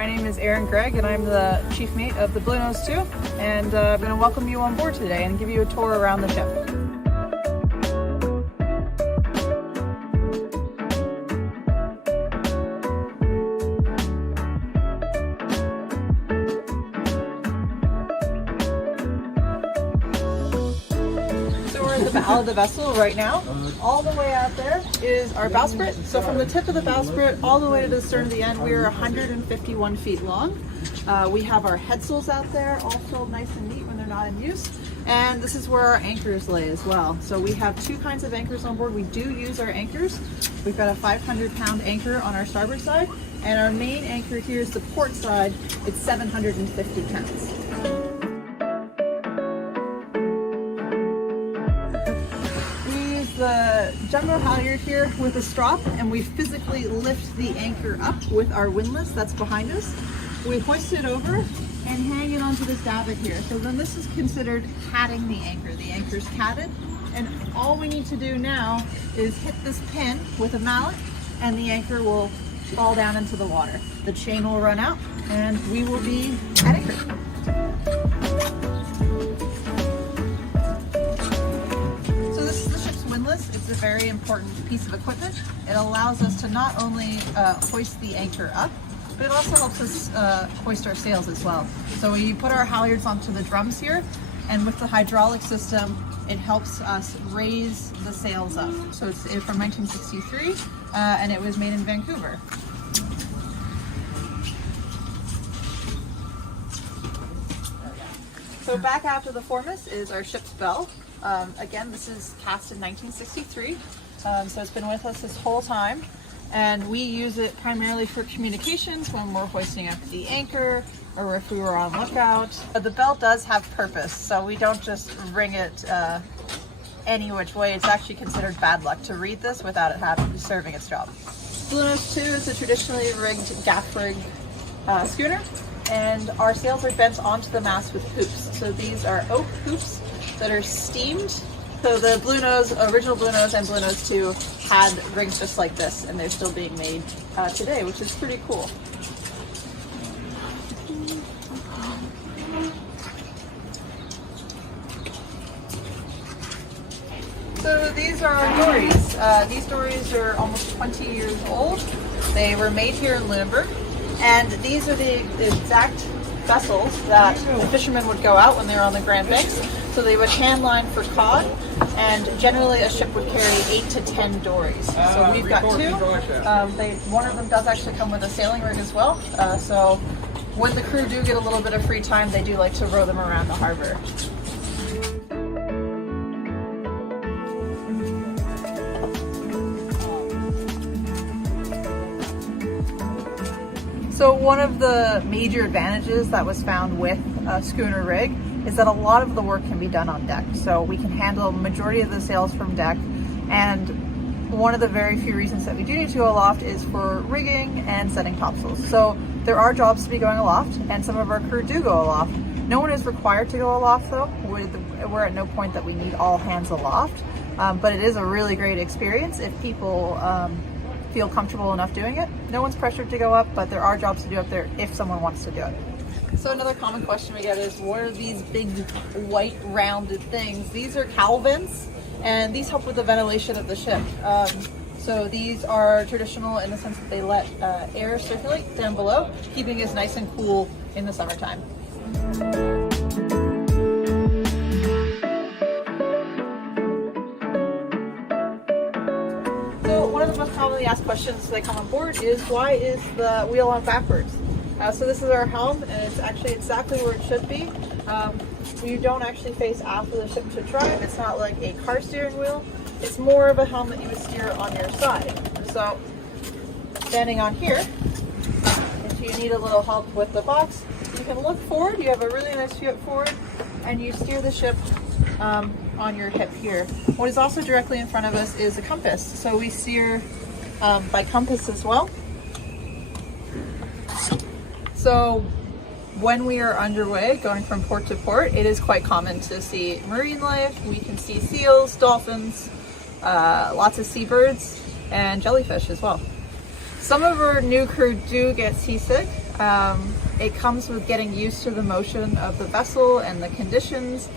My name is Erin Gregg and I'm the chief mate of the Bluenose II, and I'm going to welcome you on board today and give you a tour around the ship. We're at the bow of the vessel right now. All the way out there is our bowsprit. So from the tip of the bowsprit all the way to the stern of the end, we are 151 feet long. We have our headsails out there, all filled nice and neat when they're not in use. And this is where our anchors lay as well. So we have two kinds of anchors on board. We do use our anchors. We've got a 500-pound anchor on our starboard side, and our main anchor here is the port side. It's 750 pounds. The jumbo halyard here with a strop, and we physically lift the anchor up with our windlass that's behind us. We hoist it over and hang it onto this davit here. So then this is considered catting the anchor. The anchor's catted, and all we need to do now is hit this pin with a mallet and the anchor will fall down into the water. The chain will run out and we will be at anchor. It's a very important piece of equipment. It allows us to not only hoist the anchor up, but it also helps us hoist our sails as well. So we put our halyards onto the drums here, and with the hydraulic system, it helps us raise the sails up. So it's from 1963, and it was made in Vancouver. So back after the foremast is our ship's bell. Again, this is cast in 1963, so it's been with us this whole time, and we use it primarily for communications when we're hoisting up the anchor or if we were on lookout. The bell does have purpose, so we don't just ring it any which way. It's actually considered bad luck to read this without it serving its job. Bluenose II is a traditionally rigged gaff rig schooner, and our sails are bent onto the mast with hoops. So these are oak hoops that are steamed. So the original Bluenose and Bluenose II had rigs just like this, and they're still being made today, which is pretty cool. So these are our dories. These dories are almost 20 years old. They were made here in Lunenburg, and these are the exact vessels that the fishermen would go out when they were on the Grand Banks. So they would hand line for cod, and generally a ship would carry 8 to 10 dories. So we've got two. One of them does actually come with a sailing rig as well. So when the crew do get a little bit of free time, they do like to row them around the harbor. So one of the major advantages that was found with a schooner rig is that a lot of the work can be done on deck. So we can handle a majority of the sails from deck, and one of the very few reasons that we do need to go aloft is for rigging and setting topsails. So there are jobs to be going aloft, and some of our crew do go aloft. No one is required to go aloft though. We're at no point that we need all hands aloft, but it is a really great experience if people feel comfortable enough doing it. No one's pressured to go up, but there are jobs to do up there if someone wants to do it. So another common question we get is, what are these big white rounded things? These are cowl vents, and these help with the ventilation of the ship. So these are traditional in the sense that they let air circulate down below, keeping us nice and cool in the summertime. One of the most commonly asked questions that come on board is, why is the wheel on backwards? So this is our helm, and it's actually exactly where it should be. You don't actually face after the ship to drive. It's not like a car steering wheel. It's more of a helm that you would steer on your side. So standing on here, if you need a little help with the box, you can look forward. You have a really nice view forward, and you steer the ship on your hip here. What is also directly in front of us is a compass. So we steer by compass as well. So when we are underway going from port to port, it is quite common to see marine life. We can see seals, dolphins, lots of seabirds, and jellyfish as well. Some of our new crew do get seasick. It comes with getting used to the motion of the vessel and the conditions.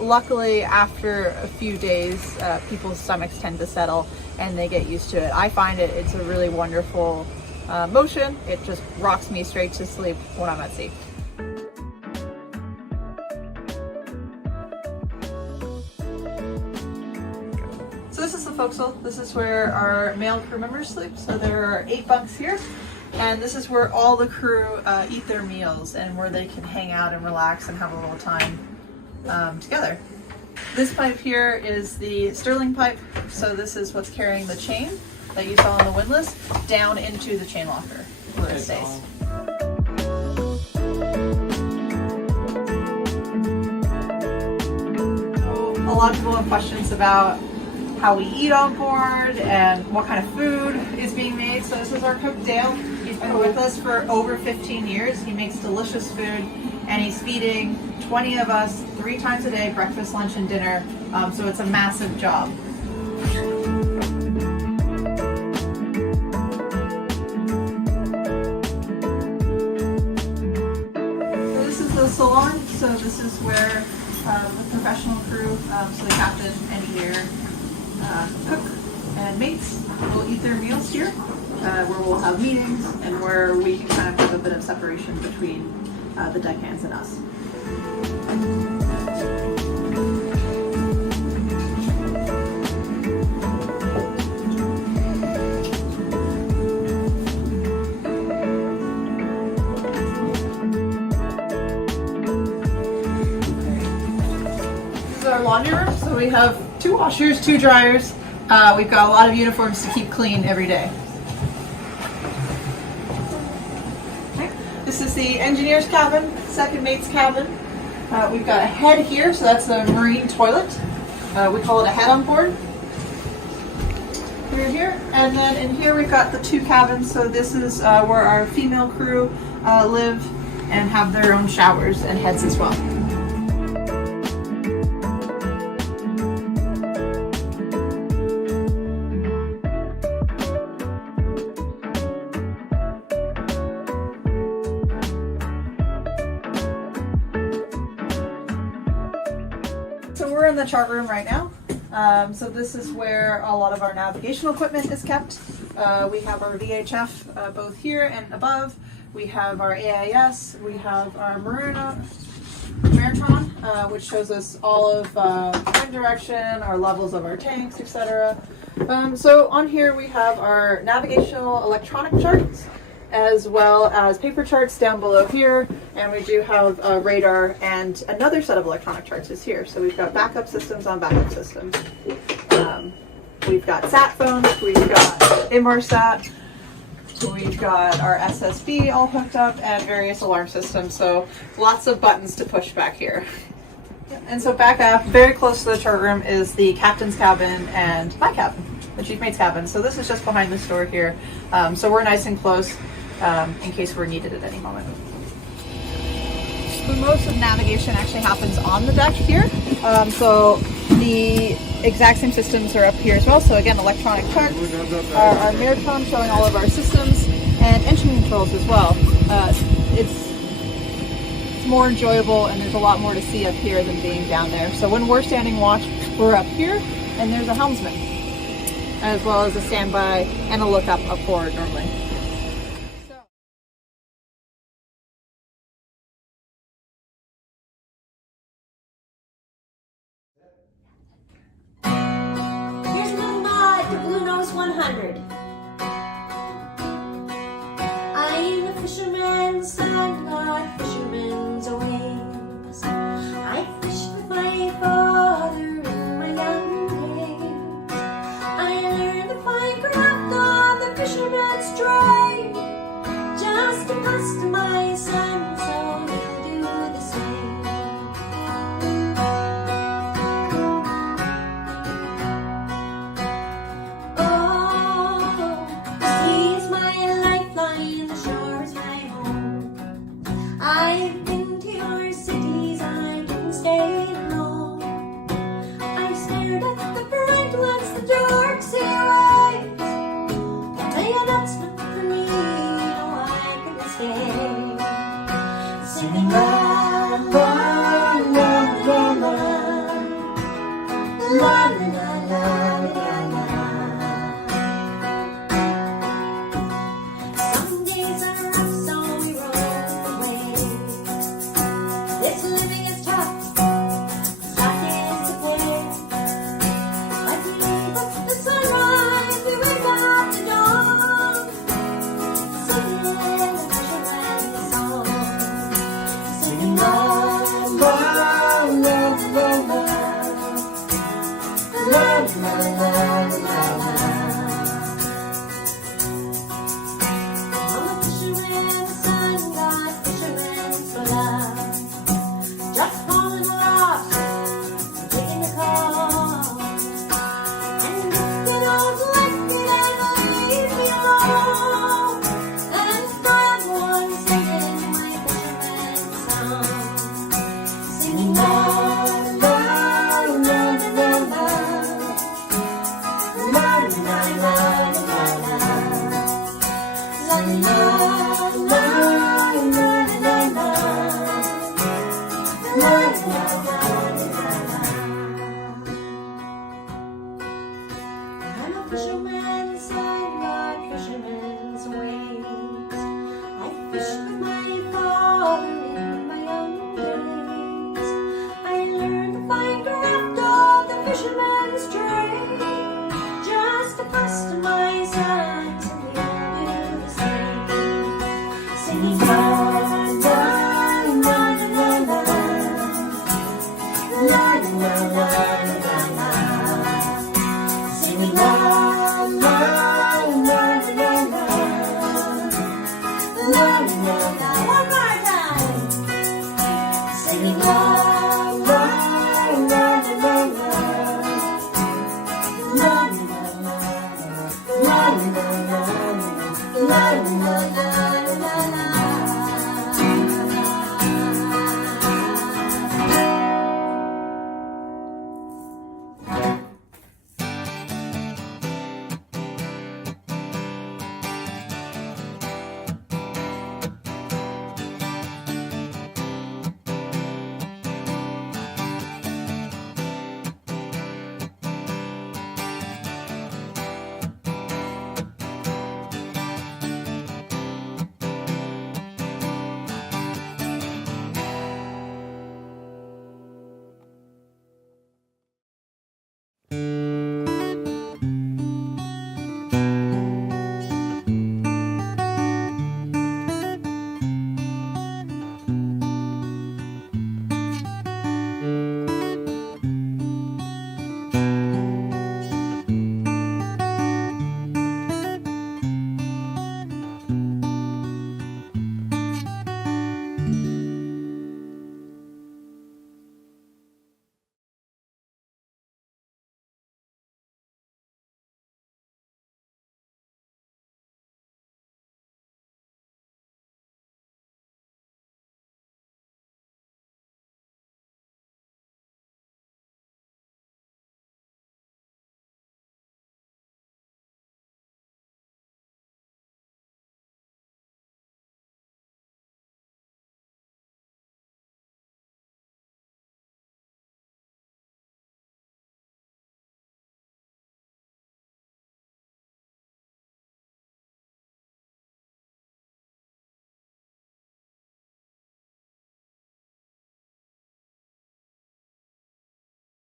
Luckily, after a few days, people's stomachs tend to settle and they get used to it. I find it's a really wonderful motion. It just rocks me straight to sleep when I'm at sea. So this is the forecastle. This is where our male crew members sleep. So there are 8 bunks here. And this is where all the crew eat their meals and where they can hang out and relax and have a little time together. This pipe here is the sterling pipe. So this is what's carrying the chain that you saw on the windlass down into the chain locker where it stays. So, a lot of people have questions about how we eat on board and what kind of food is being made. So this is our cook Dale. He's been with us for over 15 years. He makes delicious food and he's feeding 20 of us 3 times a day, breakfast, lunch, and dinner. So it's a massive job. So this is the Salon. So this is where the professional crew, so the captain, engineer, cook and mates will eat their meals here, where we'll have meetings and where we can kind of have a bit of separation between the deckhands and us. This is our laundry room, so we have 2 washers, 2 dryers. We've got a lot of uniforms to keep clean every day. Okay. This is the engineer's cabin, second mate's cabin. We've got a head here, so that's the marine toilet. We call it a head on board. Here. And then in here we've got the 2 cabins, so this is where our female crew live and have their own showers and heads as well. So we're in the chart room right now. So this is where a lot of our navigational equipment is kept. We have our VHF both here and above. We have our AIS. We have our Maritron, which shows us all of wind direction, our levels of our tanks, etc. So on here we have our navigational electronic charts, as well as paper charts down below here, and we do have a radar, and another set of electronic charts is here. So we've got backup systems on backup systems. We've got sat phones, we've got Inmarsat, we've got our SSB all hooked up, and various alarm systems, so lots of buttons to push back here. And so back up, very close to the chart room, is the captain's cabin and my cabin, the chief mate's cabin. So this is just behind this door here, so we're nice and close in case we're needed at any moment. So most of navigation actually happens on the deck here. So the exact same systems are up here as well. So again, electronic charts, our Maritron showing all of our systems, and engine controls as well. It's more enjoyable, and there's a lot more to see up here than being down there. So when we're standing watch, we're up here, and there's a helmsman, as well as a standby and a lookup up forward normally. Here's a little nod to Bluenose 100. I'm a fisherman's son, not fisherman's ways. I fished with my father in my young days. I learned the fine craft of the fisherman's trade, just to custom my son, so he'll do the same. I've been to your cities, I didn't stay long. I stared at the bright lights, the dark sea waves. But that's not for me, no, I couldn't stay. I'm a fisherman's son, got fisherman's ways. I fish with